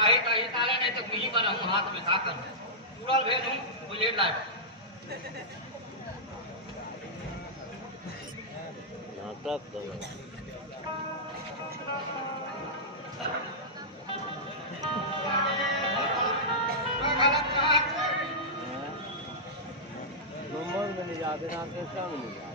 आहे ताले नहीं तो मिली बनाऊं हाथ में खाकर पूरा भेज हूं वो ले लाए नाटक करो नंबर में नहीं जाते ना कैसा में नहीं जाते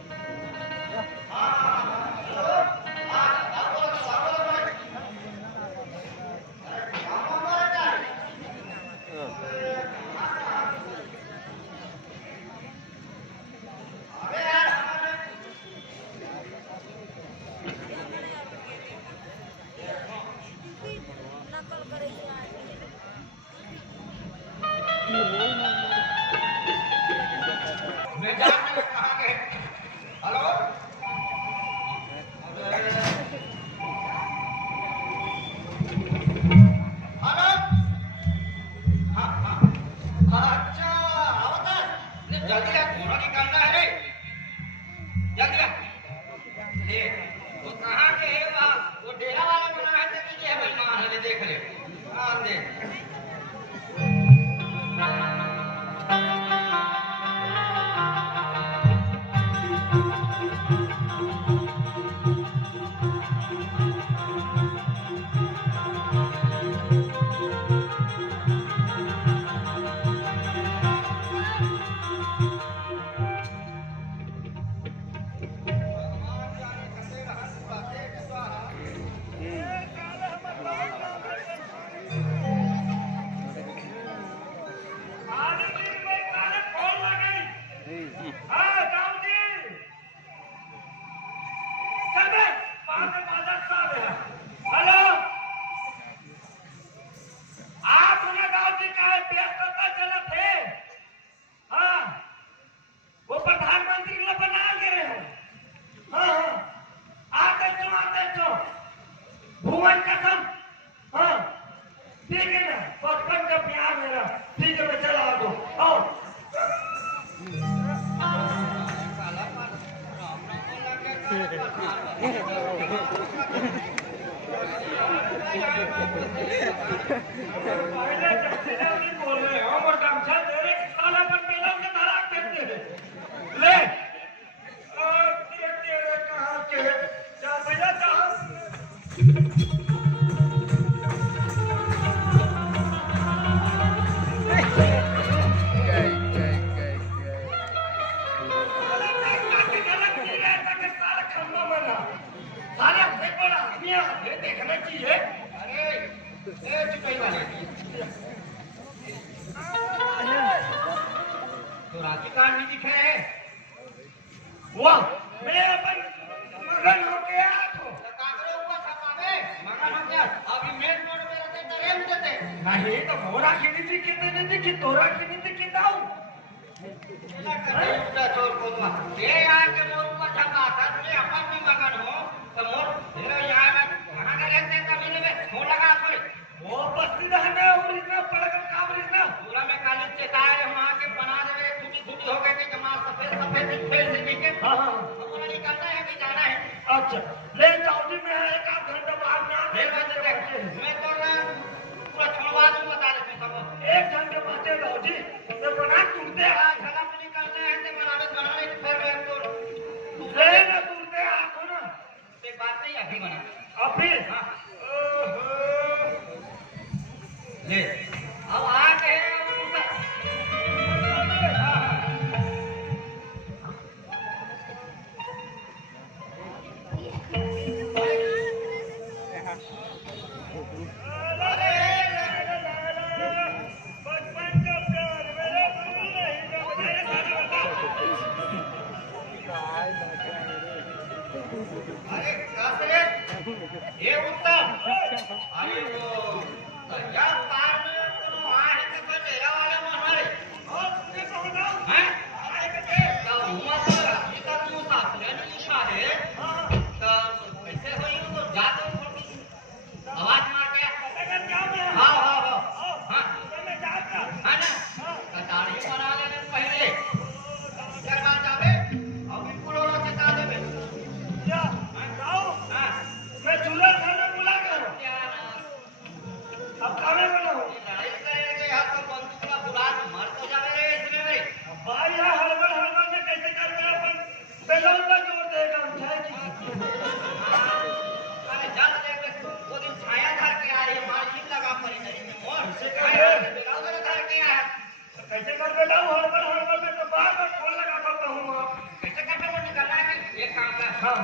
हाँ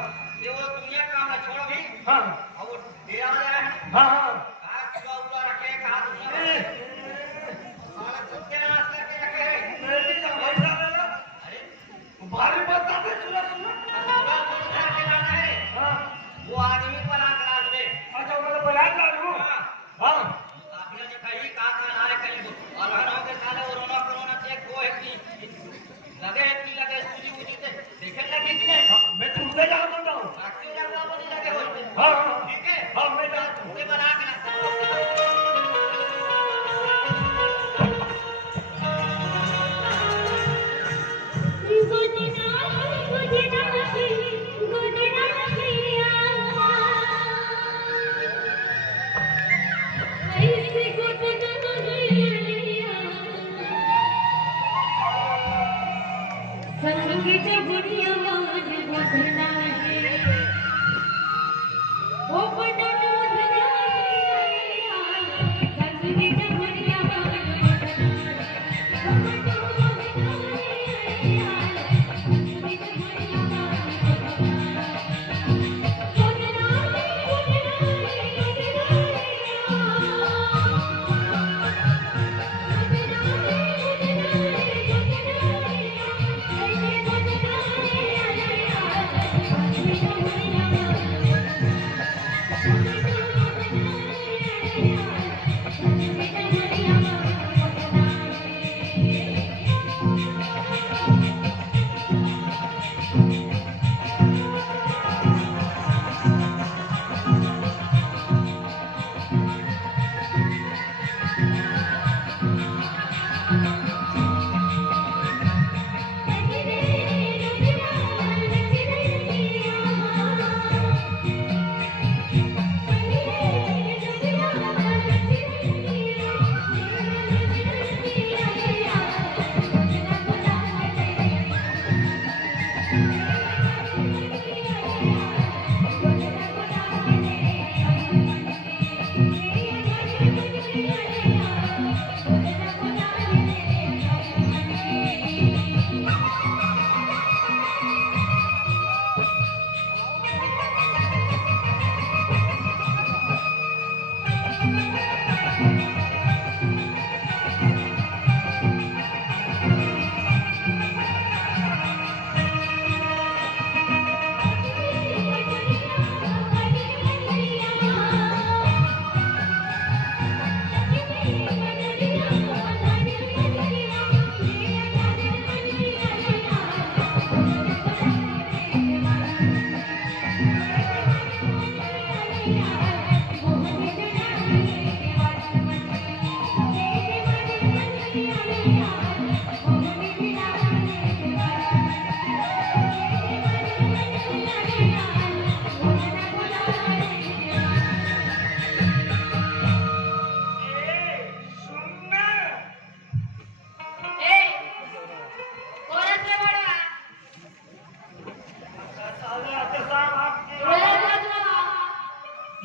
ये वो दुनिया का मैं छोड़ भी हाँ और वो डेरा वाला है हाँ हाँ कहा सुबह उबा रखे कहा दुनिया साला कुत्ते नाश करके रखे हैं नहीं जा भाई साहब अरे भारी बात है सुना सुना पूरा बोल घर के लाना है हाँ वो आदमी पर आंख डाल दे अच्छा वो बना डालू हाँ हाँ आपने जो कही का ना है कहीं और हर हो के साले वो रोना कोरोना चेक वो है कि लगे सूजी उजी से देखे लगे कि नहीं मैं तुमसे जा सकता हूँ बाकी लगा वो नहीं लगे होते हाँ हाँ ठीक है हाँ मैं जा तुमसे बना के रखता संगीत बुनिया मान बदना है ओ बदना बदना संगीत बुनिया मान बदना ओ बदना बदना संगीत बुनिया मान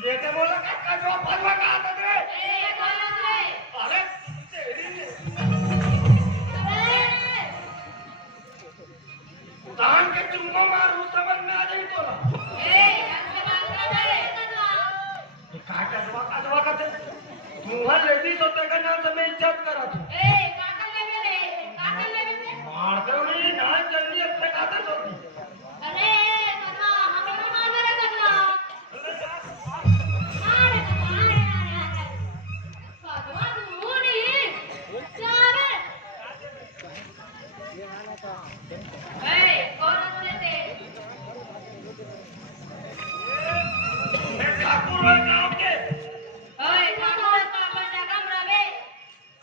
ये क्या बोला का जो फलवा का आता रे अरे तेरी धान के चुम्मा मारू समझ में आ जाई तोरा काटवा करते मुंह लेडीज होते का नाम से मैं इज्जत करा तू मारते हो नहीं ना जल्दी अपने खाते होती मैं ठाकुर और गांव के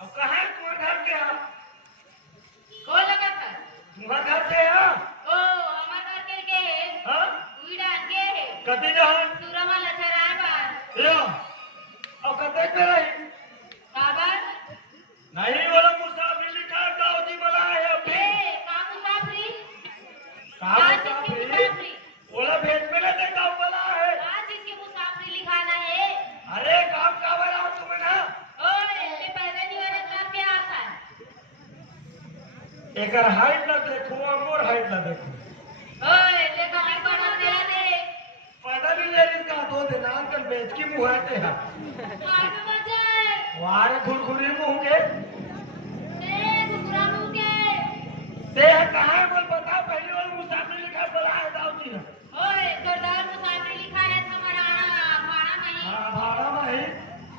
अब कहाँ है तुम्हारे घर के यहाँ तुम्हारे घर से यहाँ हाँ कति जहान यो अब कते पे रही नहीं बोला मुसाफिर लिखा है दाऊदी बोला है अभी कहाँ मुसाफिर बोला भेज में लेते गाँव बोला है अरे काम का बना तुम्हें ना एक हाइट ना देखो और हाइट ना देखो बेच की मुंह है ते हार में बचे वारे घुरघुरी मुंह के ते घुघरा मुंह के ते कहाँ है बोल बता पहली बार मुसाफिर लिखा बोला है दाऊ जी ने ओए सरदार मुसाफिर लिखा है तुम्हारा भाड़ा नहीं हाँ भाड़ा में ही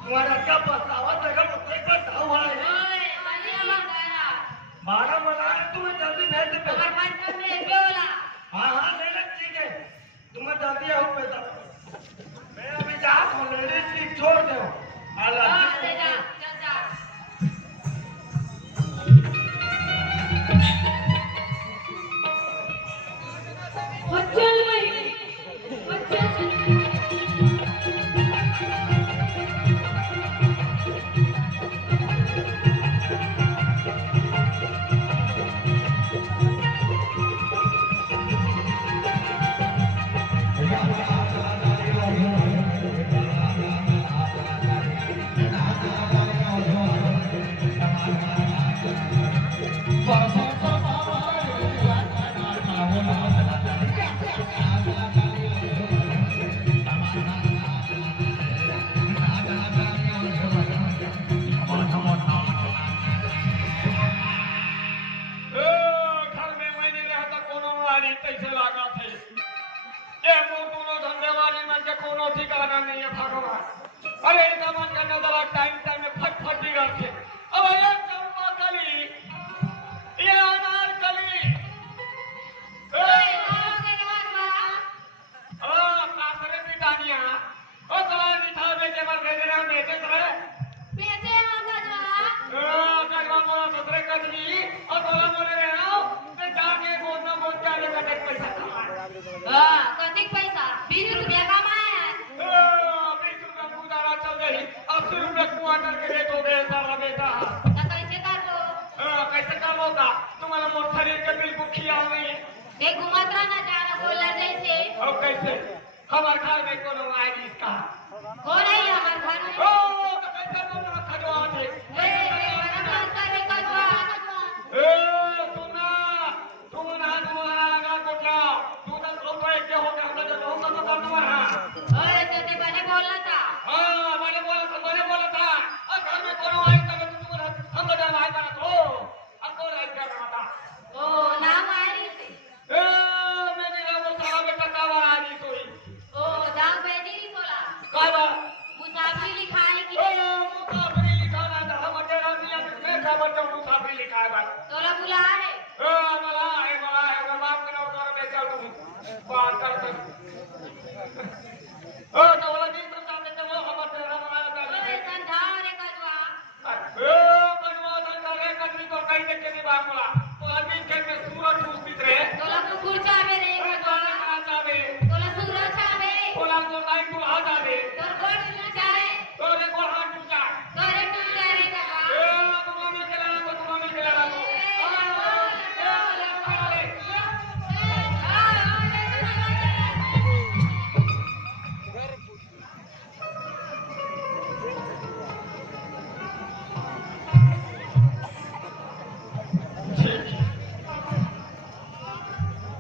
तुम्हारा क्या पछतावा जगह मुझे पछतावा है ओए बलिया मंगाया भाड़ा बना है तुम्हें जल्दी भेज दे अगर मन कर में बोला हाँ हाँ ले ले ठीक है तुम्हें जल्दी आओ पैसा मैं अभी जा तो लेडीज की छोड़ दो हां ले जा चल जा चल भाई चल घर में मैं नहीं रहता कोनो वाली कैसे लागा थे ये दोनों धंधेवाली मन के कोनो ठिकाना नहीं है भगवान अरे इनका मन का नजर टाइम टाइम में फट फट बिगड़ थे अब ये चंपा कली ये अनार कली ओए नाम के बाद कासरे पिटानिया ओ तला निठा बेचे पर भेज रहे बेचे करे बेचे हम गजवा कजवा बोला दूसरे कजवी और बोला बोले रहे हो ते जाके बोलना बोल के आने का एक पैसा कमा हां कतिक पैसा 20 रुपया कमाया है 20 रुपया गुजारा चल गई 80 रुपया क्वार्टर के रेट हो गए सारा बेटा तो कैसे करबो कैसे कर लोगा तुम्हारा मोर शरीर के बिल्कुल ख्याल नहीं है देख घुमत रहा ना जाना बोला जैसे अब कैसे हमारे घर में कोनो आएगी इसका हो रही हमार घर में ओ तो कैसे तुम खजवा थे ए मना मत करे गजवा सुना तुम्हारा तुम्हारा लगा कोटला तू तो रुपए के हो गया हम तो होगा तो करना रहा ओए तो ते बने बोलना था हाँ मैंने बोला था और घर में कोनो आई तब तुम्हारा हम तो आई बना तो अब कौन आई क्या करना था ओ नाम आ रही थी मैंने ना वो सारा बेटा का आ रही सोई ओ दाव बेजी बोला काय बा मुसाफिर लिखाई की ओ मुसाफिर लिखा ना था हम तेरा दिया मैं खबर तो मुसाफिर लिखा है बात तोला बुला है मला है बाप के नौकर में चलूं बात कर तो वाला दिन तो सामने से वो खबर तेरा बनाया था ओए समझाओ रे गजवा बनवा रे कदमी तो कहीं देख के नहीं बाप बोला तो अभी के में सूरज घुसती रहे तोला कुकुर चावे रे गजवा कहां जावे तोला सूरज चावे बोला तो लाइन तू आ जावे तोर गोड़ टूट जाए तो रे को हाथ टूटा तोरे टूट जाए रे गजवा तुम्हें मिल गया तो तुम्हें मिल गया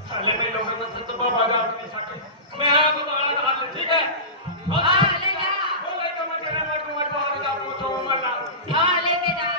साले में लोग मत तो बाबा जा नहीं सके मैं है तो बड़ा हाल ठीक है हां ले जा बोले तो मैं तेरा मत बाहर जा पूछो मरना हां लेके जा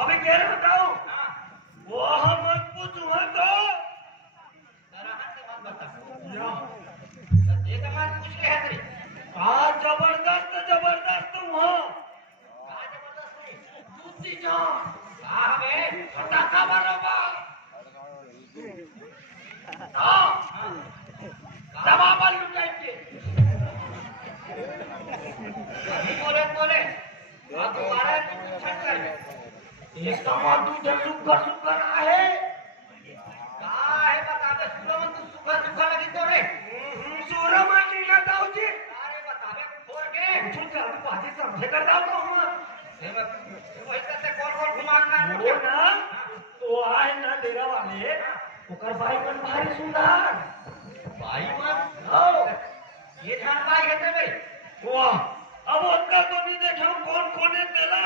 अभी कह रहे बताओ वो मत पूछू है तो आज जबरदस्त जबरदस्त वहाँ दूसरी जान फटाका बरोबर बाबा लुटाएंगे। अभी बोले बोले अब दोबारा छट कर एक दामाद दूध सुगर सुगर आहे। काय बता दे सूरमन तू सुखा सुखा लगी तो रे सूरमन ना दाऊजी अरे बता दे फोर के कुछ कर तू बाजी समझे कर दाऊ तो हम हे बस वही करते कौन घुमाना वो ना तो आए ना डेरा वाले ओकर भाई मन भारी सुंदर भाई मन हो ये ध्यान भाई है बे वाह अब उनका तो नहीं देखा कौन कोने तेला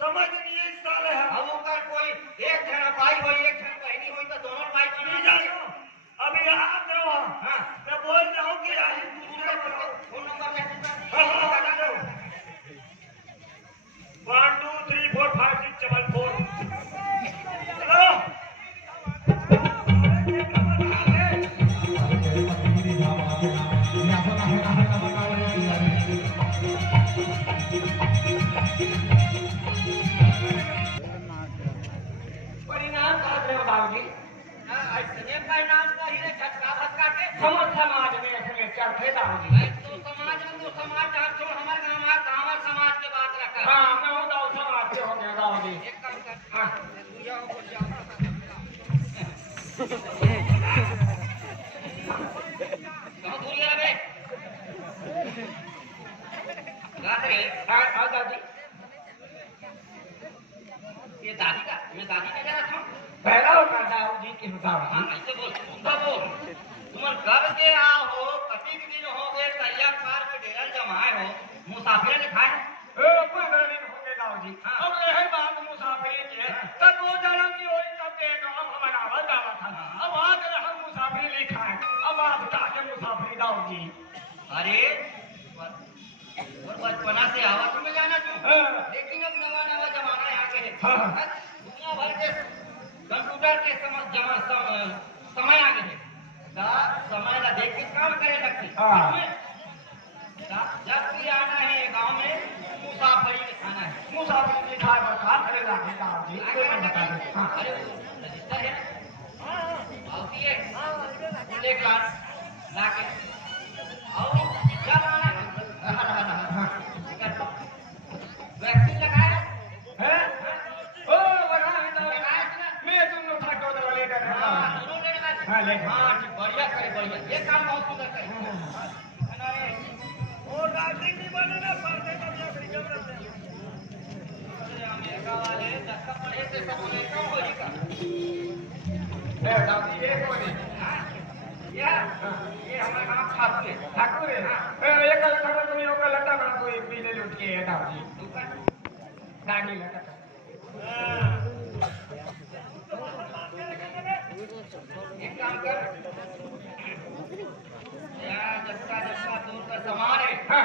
समझ नहीं इस साल है अब उनका कोई एक जना भाई हो एक जना बहनी हो तो दोनों भाई तो नहीं नहीं जानो अभी याद रहो हां मैं बोल रहा हूं कि आही दूसरे बनाओ फोन नंबर मैसेज हां कर हां जानो 1 2 3 4 5 6 7 4 चलो परिणाम का दे बाबूजी हां ऐसे का नाम का ही रे झटका भटका के समझ समाज में ऐसे चलते बाबूजी भाई तो समाज जान छोड़ हमारे गांव समाज के बात रखा हां मैं हूं दाऊ समाज से हो गया बाबूजी एक काम कर हां तू जाओ बोल जाओ कहां भूल गया बे गादरे हां दादी ये दादी का मैं दादी का जरा था पहला होता दाऊजी के हां बताओ ऐसे बोल सुनता बोल तुम घर के आ हो कति दिन हो गए तैयार पार में डेरा जमाए हो मुसाफिर लिखाए ए कोई दिन हो गए दाऊजी अब रहे बात मुसाफिर की है तब वो जरा की होई तब के गांव हमारा बतावा था अब आज हम मुसाफिर लिखा है अब आज जाके मुसाफिर दाऊजी अरे और बचपना से आवाज में जाना तू लेकिन अब नवा नवा जमाना आ गया है हाँ। दुनिया भर के कंप्यूटर के समय आ गए दा समय ला देख के काम करे लगती हाँ। जब भी आना है गांव में मुसाफरी लिखाना है मुसाफिर लिखा है बता करे लागे दाऊजी कोई मैं बता दे हां अरे वो रजिस्टर है आती है एक ला के आओ क्या लाना है वैक्सीन लगाया है ओ बड़ा है दाऊजी मैं तुम उठा के उधर ले कर हाँ दोनों ले लगा हाँ, ले। हाँ बढ़िया करे बढ़िया ये काम बहुत सुंदर करे और राजनीति नहीं बने ना पढ़ते तब जा कर जब रहते अमेरिका वाले दस पढ़े थे सब अमेरिका में होली का ए दाऊजी ये कोई या ये हमारे गांव ठाकुर है ठाकुर है ए एक लटा तुम यो का लटा बना कोई पीले लुट के है दाऊजी दाढ़ी लटा एक काम कर या जस्ता दूर का सामान है हां